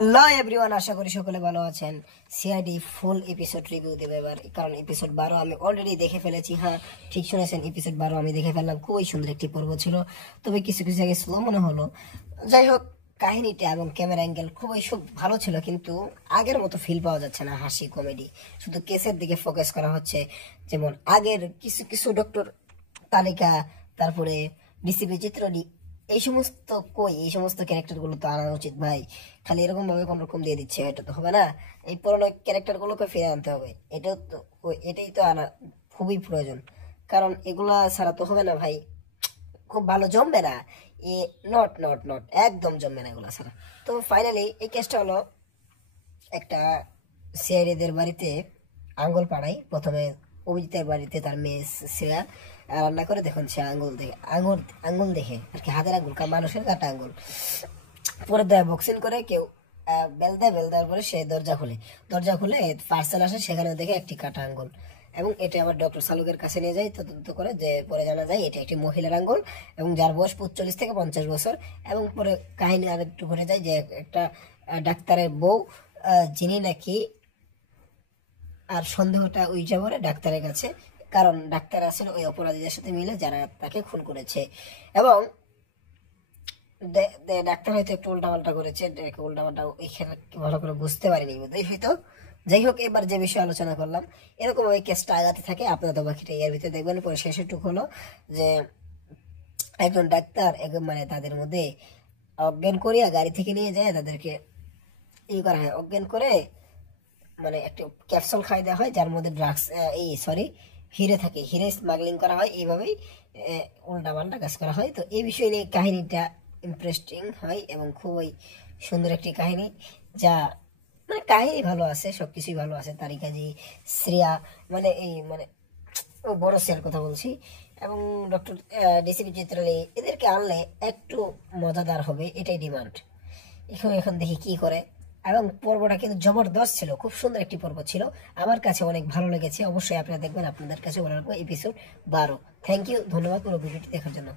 Hello everyone, আশা করি সকলে ভালো আছেন। সিআইডি ফুল এপিসোড রিভিউ দেবে এবার, কারণ এপিসোড 12 আমি অলরেডি দেখে ফেলেছি। হ্যাঁ, ঠিক শুনেছেন, এপিসোড 12 আমি দেখে ফেললাম। খুবই সুন্দর একটি পর্ব ছিল, তবে কিছু কিছু জায়গায় স্লো মনে হলো। যাই হোক, কাহিনীটা এবং ক্যামেরা অ্যাঙ্গেল খুবই সব ভালো ছিল, কিন্তু আগের মতো ফিল পাওয়া যাচ্ছে না। হাসি কমেডি শুধু কেসের দিকে ফোকাস করা হচ্ছে। যেমন আগের কিছু কিছু ডক্টর তালিকা, তারপরে ডিসিপি চিত্রটি, এই সমস্ত ক্যারেক্টার গুলো তো আনা উচিত ভাই। খালি এরকম ভাবে কোন রকম দিয়ে দিচ্ছে, এটা তো হবে না। এই পুরোনো ক্যারেক্টার গুলোকে ফিরে আনতে হবে। এটাই তো আনা খুবই প্রয়োজন, কারণ এগুলা ছাড়া তো হবে না ভাই। খুব ভালো জমবে না। এ নট নট নট একদম জমবে না এগুলা ছাড়া। তো ফাইনালি এই কেসটা হলো একটা সিআইডিদের বাড়িতে আঙ্গুল পাড়াই। প্রথমে অভিজিতের বাড়িতে তার মেয়ে শ্রেয়া রান্না করে, দেখুন সে আঙ্গুল দেখে, আঙ্গুল দেখে আর কি, হাতের আঙ্গুল, মানুষের কাটা আঙ্গুল। পরে দেয় বক্সিং করে কেউ, বেল দেওয়ার পরে সে দরজা খুলে পার্সেল আসে, সেখানে দেখে একটি কাটা আঙ্গুল। এবং এটা আবার ডক্টর সালুকের কাছে নিয়ে যায়, তদন্ত করে, যে পরে জানা যায় এটা একটি মহিলার আঙ্গুল, এবং যার বয়স 45 থেকে 50 বছর। এবং পরে কাহিনী আর একটু ঘটে যায় যে একটা ডাক্তারের বউ, যিনি নাকি, আর সন্দেহটা উইঠে পড়ে ডাক্তারের কাছে, কারণ ডাক্তার আছেন ওই অপরাধীদের সাথে মিলে যারা তাকে খুন করেছে। এবং ডাক্তার হয়তো একটু উল্টাপাল্টা করেছে, উল্টাপাল্টা ওইখানে ভালো করে বুঝতে পারিনি বোধহয় হয়তো। যাই হোক, এবার যে বিষয়ে আলোচনা করলাম, এরকম ওই কেসটা আগাতে থাকে। আপনার তো বাকিটা এর ভিতরে দেখবেন। পরে শেষেরটুকু হলো যে একজন ডাক্তার একদম মানে তাদের মধ্যে অজ্ঞান করিয়া গাড়ি থেকে নিয়ে যায়, তাদেরকে করা হয়। অজ্ঞান করে মানে একটা ক্যাপসুল খাই দেওয়া হয়, যার মধ্যে ড্রাগস, এই সরি, হিরে থাকে। হিরে স্মাগলিং করা হয়। এইভাবেই উল্টা পাল্টা কাজ করা হয়। তো এই বিষয় নিয়ে কাহিনীটা ইন্টারেস্টিং হয় এবং খুবই সুন্দর একটি কাহিনী। যা মানে কাহিনী ভালো আছে, সবকিছুই ভালো আছে। তারিকাজি, শ্রেয়া, মানে এই মানে ও বড় স্যার কথা বলছি, এবং ডক্টর ডিসিপি চিত্রালী, এদেরকে আনলে একটু মজাদার হবে, এটাই ডিমান্ড। এখন এখন দেখি কি করে। এবং পর্বটা কিন্তু জবরদস্ত ছিল, খুব সুন্দর একটি পর্ব ছিল। আমার কাছে অনেক ভালো লেগেছে। অবশ্যই আপনারা দেখবেন, আপনাদের কাছে ভালো লাগবে। এপিসোড 12। থ্যাংক ইউ, ধন্যবাদ পুরো ভিডিওটি দেখার জন্য।